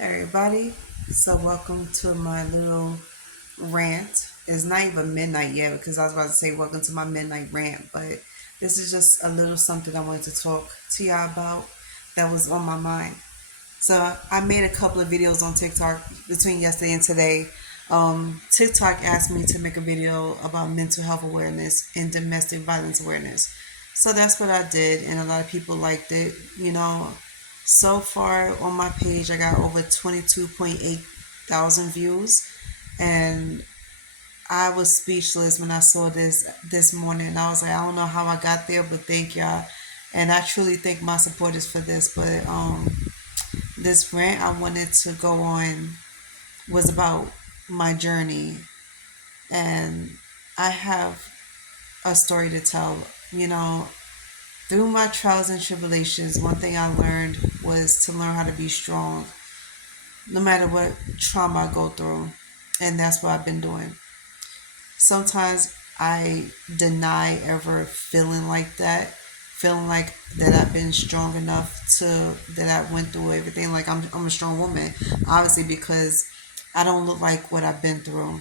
Everybody. So welcome to my little rant. It's not even midnight yet because I was about to say welcome to my midnight rant, but this is just a little something I wanted to talk to y'all about that was on my mind. So I made a couple of videos on TikTok between yesterday and today. TikTok asked me to make a video about mental health awareness and domestic violence awareness. So that's what I did, and a lot of people liked it. So far on my page, I got over 22.8 thousand views, and I was speechless when I saw this morning. I was like, I don't know how I got there, but thank y'all, and I truly thank my supporters for this. But this rant I wanted to go on was about my journey, and I have a story to tell. You know, through my trials and tribulations, one thing I learned was to learn how to be strong no matter what trauma I go through. And that's what I've been doing. Sometimes I deny ever feeling like that, feeling like that I've been strong enough to that I went through everything. Like I'm a strong woman, obviously, because I don't look like what I've been through.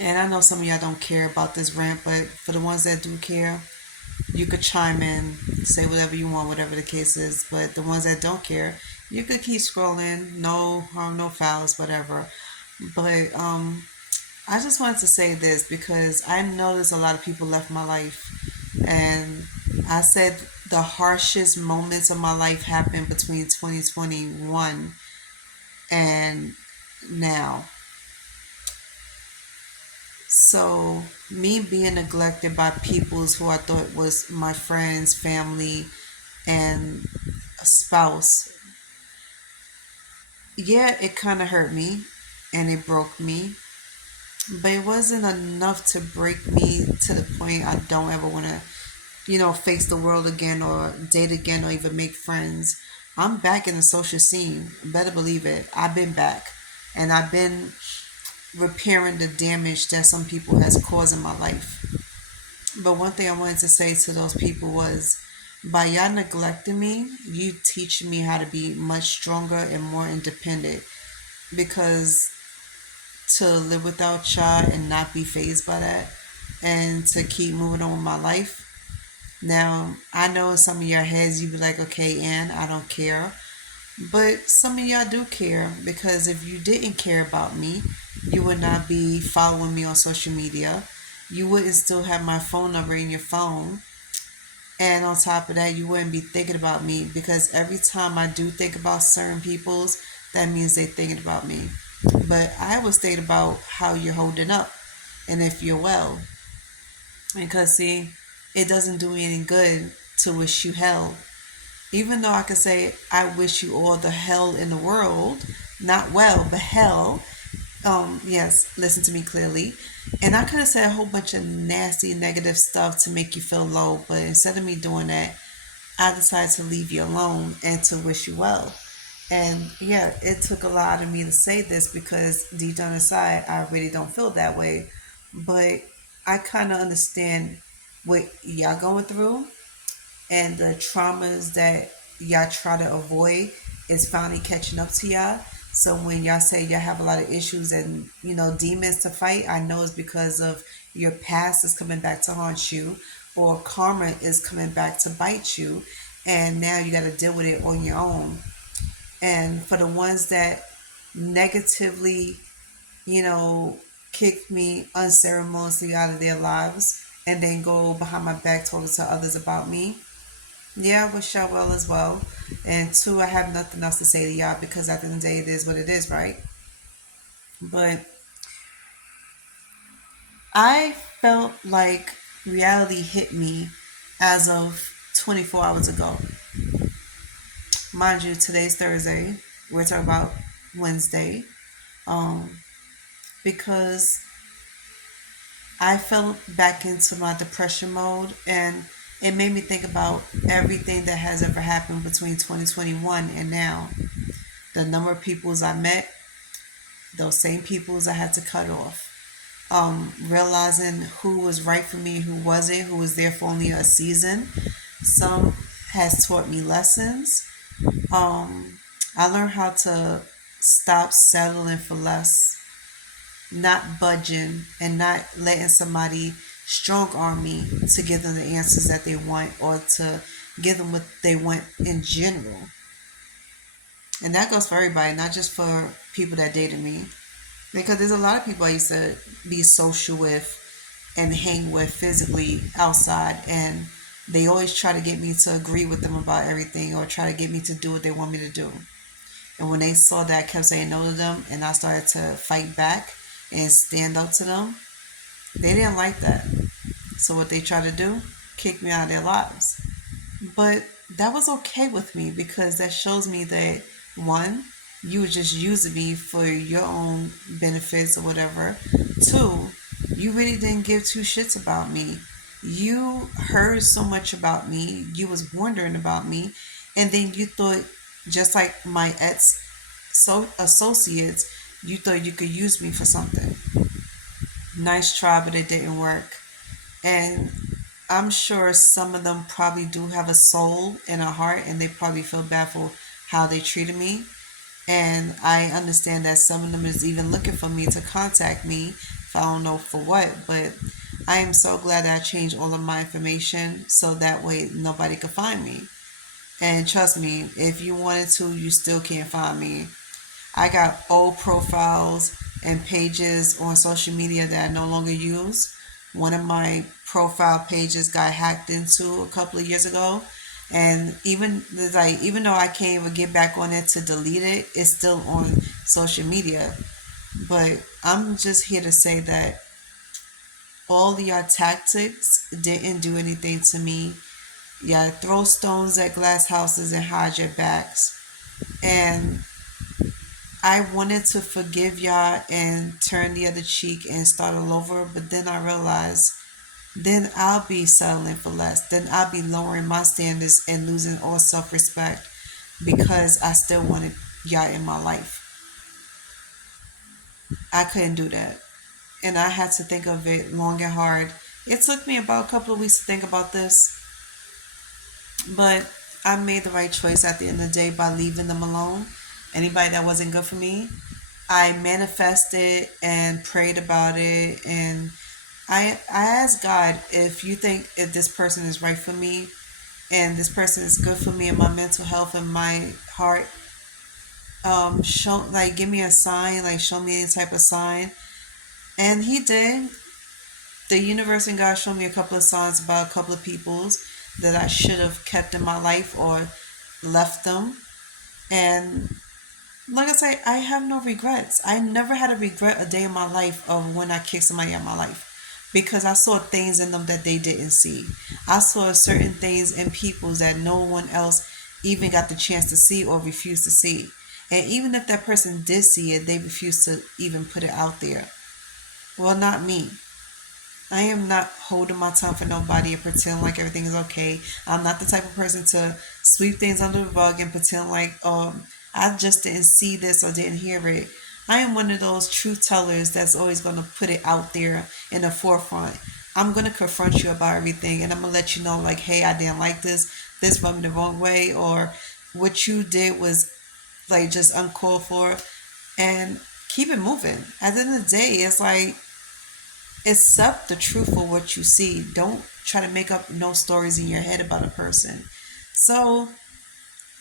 And I know some of y'all don't care about this rant, but for the ones that do care, you could chime in, say whatever you want, whatever the case is. But the ones that don't care, you could keep scrolling, no harm, no fouls, whatever. But I just wanted to say this because I noticed a lot of people left my life, and I said the harshest moments of my life happened between 2021 and now. So me being neglected by peoples who I thought was my friends, family, and a spouse, yeah, it kind of hurt me and it broke me, but it wasn't enough to break me to the point I don't ever want to, face the world again or date again or even make friends. I'm back in the social scene. Better believe it. I've been back, and I've been repairing the damage that some people has caused in my life. But one thing I wanted to say to those people was, by y'all neglecting me, you teach me how to be much stronger and more independent. Because to live without y'all and not be phased by that, and to keep moving on with my life. Now, I know in some of your heads you be like, okay, Ann, I don't care. But some of y'all do care, because if you didn't care about me, you would not be following me on social media. You wouldn't still have my phone number in your phone. And on top of that, you wouldn't be thinking about me, because every time I do think about certain people's, that means they're thinking about me. But I was thinking about how you're holding up and if you're well. Because, see, it doesn't do me any good to wish you hell. Even though I could say, I wish you all the hell in the world, not well, but hell. Yes, listen to me clearly. And I could have said a whole bunch of nasty, negative stuff to make you feel low, but instead of me doing that, I decided to leave you alone and to wish you well. And yeah, it took a lot of me to say this, because deep down inside, I really don't feel that way. But I kind of understand what y'all going through, and the traumas that y'all try to avoid is finally catching up to y'all. So when y'all say y'all have a lot of issues and demons to fight, I know it's because of your past is coming back to haunt you, or karma is coming back to bite you, and now you got to deal with it on your own. And for the ones that negatively, you know, kick me unceremoniously out of their lives and then go behind my back talking to others about me, yeah, I wish y'all well as well. And two, I have nothing else to say to y'all, because at the end of the day, it is what it is, right? But I felt like reality hit me as of 24 hours ago. Mind you, today's Thursday. We're talking about Wednesday. Um, because I fell back into my depression mode, and it made me think about everything that has ever happened between 2021 and now. The number of peoples I met, those same peoples I had to cut off. Realizing who was right for me, who wasn't, who was there for only a season. Some has taught me lessons. Um, I learned how to stop settling for less, not budging, and not letting somebody strong arm me to give them the answers that they want or to give them what they want in general. And that goes for everybody, not just for people that dated me. Because there's a lot of people I used to be social with and hang with physically outside, and they always try to get me to agree with them about everything or try to get me to do what they want me to do. And when they saw that I kept saying no to them and I started to fight back and stand up to them, they didn't like that. So what they tried to do, kick me out of their lives. But that was okay with me because that shows me that one, you were just using me for your own benefits or whatever. Two, you really didn't give two shits about me. You heard so much about me, you was wondering about me, and then you thought, just like my ex associates, you thought you could use me for something. Nice try, but it didn't work. And I'm sure some of them probably do have a soul and a heart, and they probably feel bad for how they treated me. And I understand that some of them is even looking for me to contact me if I don't know for what. But I am so glad that I changed all of my information so that way nobody could find me. And trust me, if you wanted to, you still can't find me. I got old profiles and pages on social media that I no longer use. One of my profile pages got hacked into a couple of years ago, and even though I can't even get back on it to delete it, it's still on social media. But I'm just here to say that all your tactics didn't do anything to me. Yeah, throw stones at glass houses and hide your backs. And I wanted to forgive y'all and turn the other cheek and start all over, but then I realized then I'll be settling for less. Then I'll be lowering my standards and losing all self respect because I still wanted y'all in my life. I couldn't do that. And I had to think of it long and hard. It took me about a couple of weeks to think about this, but I made the right choice at the end of the day by leaving them alone. Anybody that wasn't good for me, I manifested and prayed about it, and I asked God, if you think if this person is right for me and this person is good for me and my mental health and my heart, show like give me a sign, like show me any type of sign. And he did. The universe and God showed me a couple of signs about a couple of peoples that I should have kept in my life or left them. And like I say, I have no regrets. I never had a regret a day in my life of when I kicked somebody out of my life because I saw things in them that they didn't see. I saw certain things in people that no one else even got the chance to see or refused to see. And even if that person did see it, they refused to even put it out there. Well, not me. I am not holding my tongue for nobody and pretend like everything is okay. I'm not the type of person to sweep things under the rug and pretend like, I just didn't see this or didn't hear it. I am one of those truth tellers that's always going to put it out there in the forefront. I'm going to confront you about everything and I'm going to let you know, like, hey, I didn't like this. This rubbed me the wrong way, or what you did was like just uncalled for, and keep it moving. At the end of the day, it's like accept the truth for what you see. Don't try to make up no stories in your head about a person. So,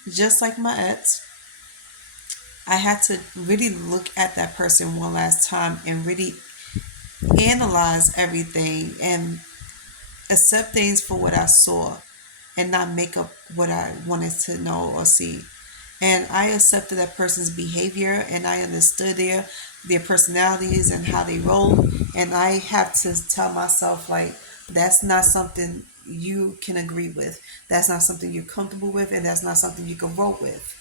just like my ex, I had to really look at that person one last time and really analyze everything and accept things for what I saw and not make up what I wanted to know or see. And I accepted that person's behavior and I understood their personalities and how they roll. And I have to tell myself, like, that's not something you can agree with. That's not something you're comfortable with, and that's not something you can roll with.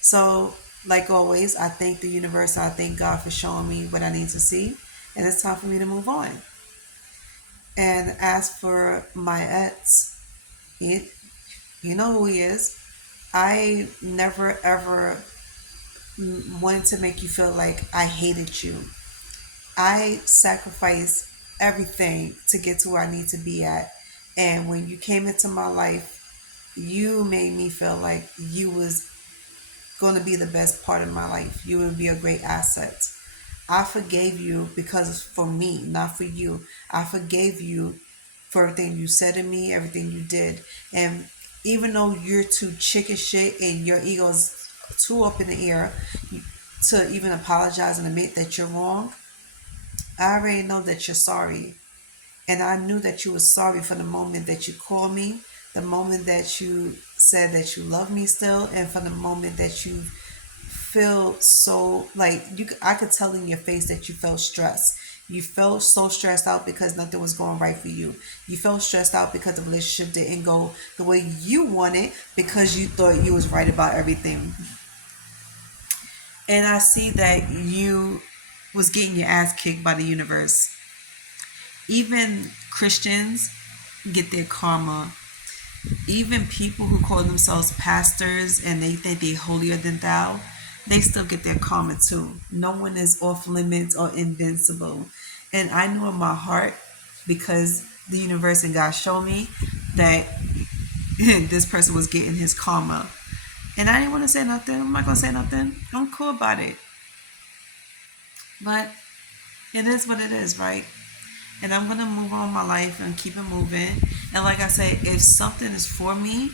So, like always, I thank the universe. I thank God for showing me what I need to see, and it's time for me to move on. And as for my ex, he, you know who he is. I never ever wanted to make you feel like I hated you. I sacrificed everything to get to where I need to be at. And when you came into my life, you made me feel like you was going to be the best part of my life. You will be a great asset. I forgave you because it's for me, not for you. I forgave you for everything you said to me, everything you did. And even though you're too chicken shit and your ego's too up in the air to even apologize and admit that you're wrong, I already know that you're sorry. And I knew that you were sorry from the moment that you called me, the moment that you said that you love me still, and from the moment that you feel so like I could tell in your face that you felt stressed. You felt so stressed out because nothing was going right for you. You felt stressed out because the relationship didn't go the way you wanted because you thought you was right about everything. And I see that you was getting your ass kicked by the universe. Even Christians get their karma. Even people who call themselves pastors and they think they holier than thou, they still get their karma too. No one is off limits or invincible. And I know in my heart, because the universe and God showed me that this person was getting his karma. And I didn't want to say nothing. I'm not going to say nothing. I'm cool about it. But it is what it is, right? And I'm gonna move on my life and keep it moving. And like I say, if something is for me,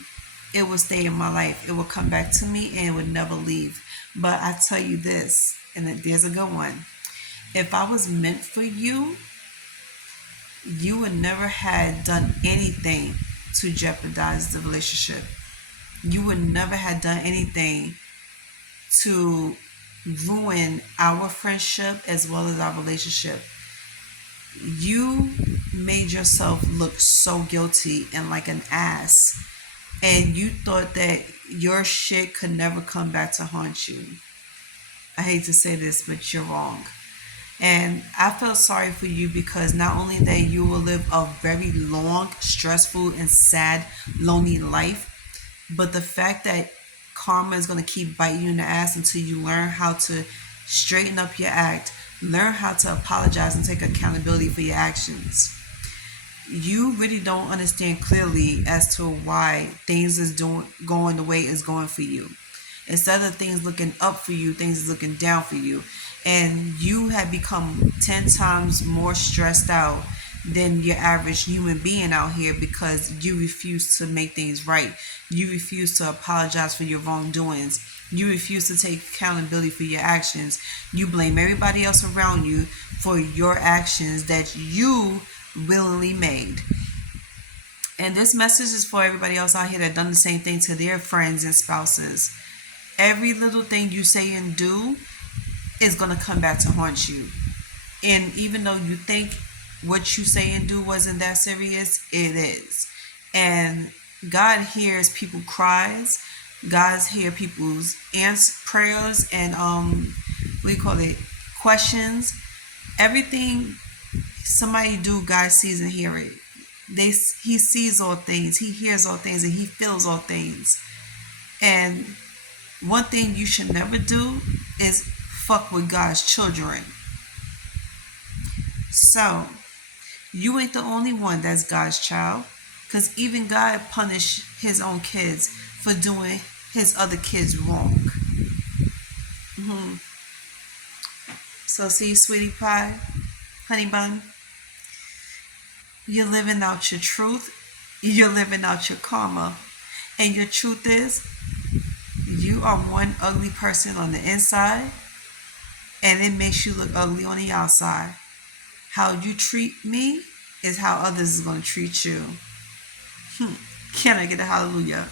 it will stay in my life. It will come back to me and it would never leave. But I tell you this, and there's a good one. If I was meant for you, you would never have done anything to jeopardize the relationship. You would never have done anything to ruin our friendship as well as our relationship. You made yourself look so guilty and like an ass, and you thought that your shit could never come back to haunt you. I hate to say this, but you're wrong. And I felt sorry for you because not only that you will live a very long, stressful, and sad, lonely life, but the fact that karma is going to keep biting you in the ass until you learn how to straighten up your act, learn how to apologize and take accountability for your actions. You really don't understand clearly as to why things is going the way it's going for you. Instead of things looking up for you, things is looking down for you. And you have become 10 times more stressed out than your average human being out here because you refuse to make things right. You refuse to apologize for your wrongdoings. You refuse to take accountability for your actions. You blame everybody else around you for your actions that you willingly made. And this message is for everybody else out here that done the same thing to their friends and spouses. Every little thing you say and do is going to come back to haunt you. And even though you think what you say and do wasn't that serious, it is. And God hears people cries. God hears people's prayers and what do you call it, questions. Everything somebody do, God sees and hear it. He sees all things. He hears all things, and he feels all things. And one thing you should never do is fuck with God's children. So, you ain't the only one that's God's child. Because even God punished his own kids for doing his other kids wrong. Mm-hmm. So, see, sweetie pie, honey bun, you're living out your truth. You're living out your karma. And your truth is, you are one ugly person on the inside, and it makes you look ugly on the outside. How you treat me is how others is going to treat you. Can I get a hallelujah?